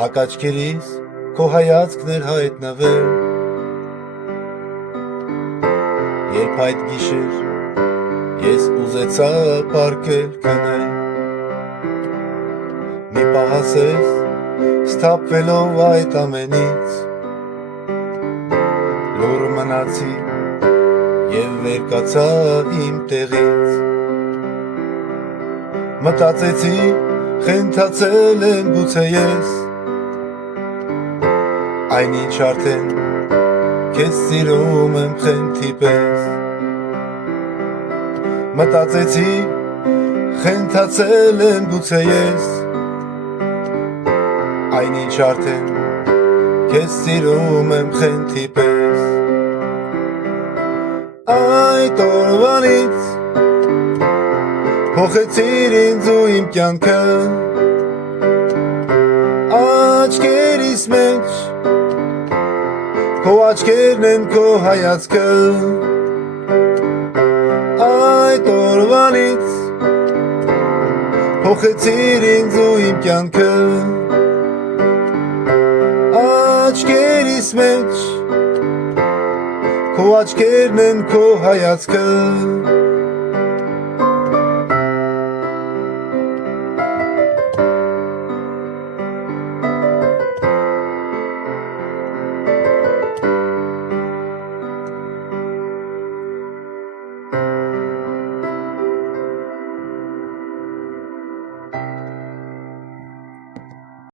Հակաչքերիս քո հայացքն էր հայտնվել, երբ այդ գիշեր ես ուզեցա պառկել քնել, մի պահ ասես սթափվելով այդ ամենից, լուռ մնացի և վեր կացա իմ տեղից, մտածեցի խենթացել եմ գուցե ես, այնինչ արդեն քեզ սիրում եմ խենթի պես, մտածեցի խենթացել եմ գուցե ես, այնինչ արդեն քեզ սիրում եմ խենթի պես, այդ օրվանից փոխեցիր ինձ ու իմ կյանքը, աչքերիս մեջ քո աչքերն են քո հայացքը, այդ օրվանից փոխեցիր ինձ ու իմ կյանքը, աչքերիս մեջ քո աչքերն են քո հայացքը,